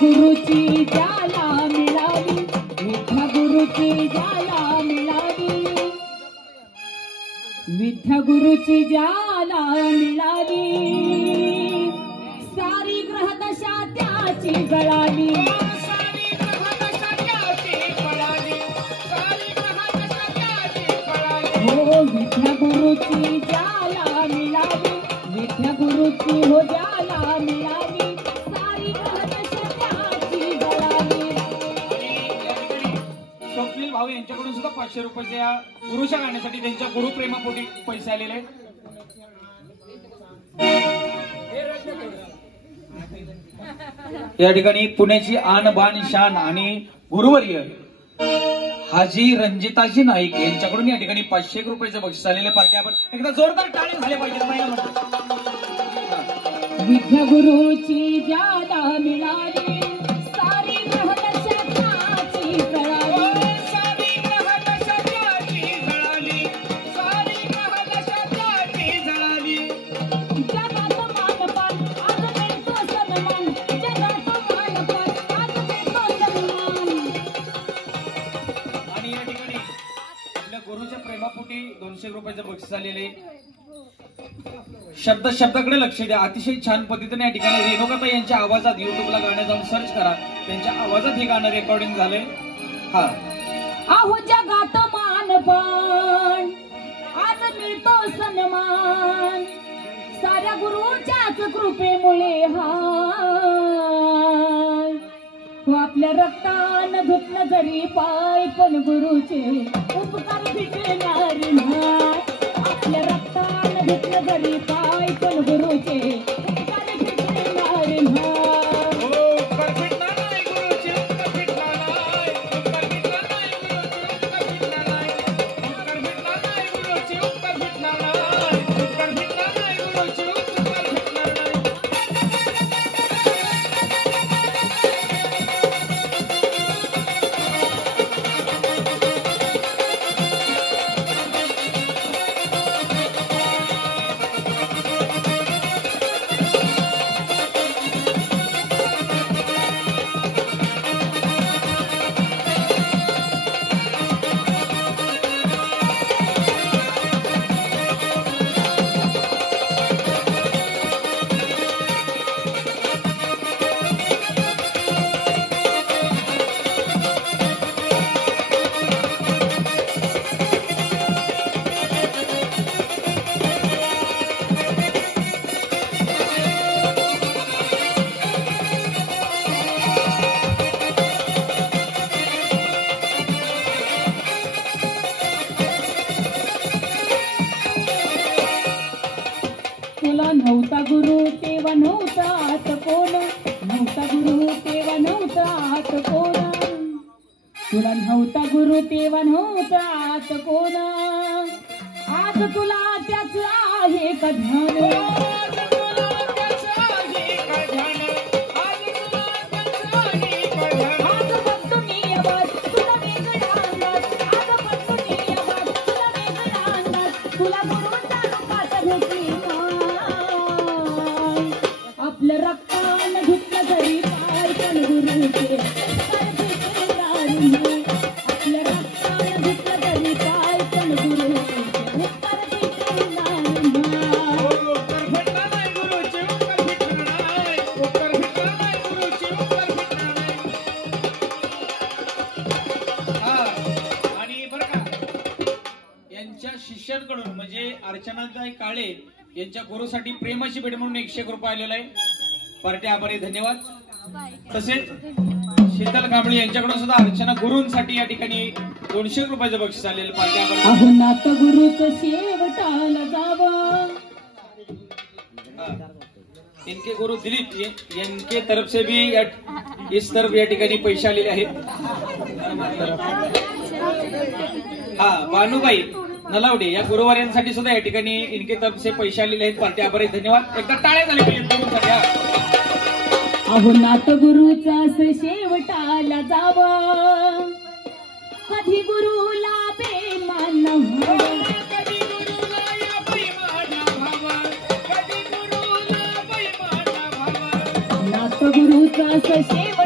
गुरुची ज्याला मिळाली, विद्या गुरुची ज्याला मिळाली, विद्या गुरुची ज्याला मिळाली, सारी ग्रहदशा त्याची जळाली, सारी ग्रहदशा त्याची पळाली, सारी ग्रहदशा त्याची पळाली. हो विद्या गुरुची ज्याला मिळाली, विद्या गुरुची हो ज्याला मिळाली, सारी ग्रहदशा त्याची जळाली. स्वप्नील भाऊ यांच्याकडून सुद्धा 500 रुपयाच्या गुरुच्या गाण्यासाठी त्यांच्या गुरुप्रेमापोटी पैसे आलेले आहेत. या ठिकाणी पुण्याची आन बान शान आणि गुरुवर्य हाजी रणजिताजी नाईक यांच्याकडून या ठिकाणी 500 रुपयाचं बक्षीस आलेले. पार्टी आपण एकदा जोरदार टाळी झाले पाहिजे. विद्या गुरुची ज्याला मिळाली, सारी ग्रहदशा त्याची जळाली, सारी ग्रहदशा त्याची जळाली, सारी ग्रहदशा त्याची जळाली. जगात मानपान आज मिळतो सन्मान, जगात मानपान आज मिळतो सन्मान. आणि या ठिकाणी आपल्या गुरुच्या प्रेमापोटी 200 रुपयाचं बक्षीस आलेले. शब्दाकडे लक्ष द्या. अतिशय छान पद्धतीने या ठिकाणी रेणुकाताई यांच्या आवाजात युट्यूबला गाणं जाऊन सर्च करा. त्यांच्या आवाजात हे गाणं रेकॉर्डिंग झालंय. हा अहो जगात मानपान आज मिळतो सन्मान, साऱ्या गुरुच्याच कृपेमुळे हाय. हो आपल्या रक्तानं धुतलं जरी पाय, पण गुरुचे उपकार फिटणार नाही. आपल्या रक्तानं धुतलं जरी पाय, पण गुरुचे उपकार फिटणार नाही. उत्तर फिटणार नाही गुरुचे, उत्तर फिटणार नाही, उत्तर फिटणार नाही गुरुचे, उत्तर फिटणार नाही, उत्तर फिटणार नाही गुरुचे, उत्तर फिटणार नाही, उत्तर फिटणार नाही गुरुचे, उत्तर फिटणार नाही. तुला नव्हता गुरु तेव्हा नव्हता आत कोण, नव्हता गुरु तेव्हा नव्हता आत कोण, तुला नव्हता गुरु तेव्हा नव्हता आत कोण, आज तुला त्याच आहे का ध्यान. आज बघतो मी आवाज तुला वेगळा अंदाज, आज बघतो मी आवाज तुला वेगळा अंदाज, तुला गुरुचा रूपात भेटली माय. आपल्या रक्तानं धुतलं जरी पाय, पण गुरुचे उपकार फिटणार नाही. आपल्या रक्तानं धुतलं जरी पाय, पण गुरुचे उपकार फिटणार नाही. उत्तर फिटणार नाही गुरुचे, उत्तर फिटणार नाही, उत्तर फिटणार नाही गुरुचे, उत्तर फिटणार नाही. हा आणि बरं का यांच्या शिष्यांकडून म्हणजे अर्चनाताई काळे यांच्या गुरुसाठी प्रेमाची भेट म्हणून 101 रुपये आलेला आहे. पार्टी आभारी, धन्यवाद. तसेच शीतल कांबळे यांच्याकडून सुद्धा अर्चना गुरूंसाठी या ठिकाणी 200 रुपयाचं बक्षीस आलेलं. पार्टी आभारी. अहो नाथ गुरुच शेवटाला जावं, इनके गुरु दिलीप इनके तरफ से भी इस तरफ या ठिकाणी पैसे आलेले आहेत. हा बानुबाई नलावडे या गुरुवार्यांसाठी सुद्धा या ठिकाणी इनके तरफ से पैसे आलेले आहेत. पार्टी आभारी, धन्यवाद. एकदा टाळ्या झाल्या पाहिजे गुरुंसाठी. अहो नाथ गुरुचा शेवटाला जावं, कधी गुरुला बेमान व्हावं, कधी गुरुला या बेईमान व्हावं, कधी गुरुला बेईमान व्हावं. नाथ गुरुचा शेवटाला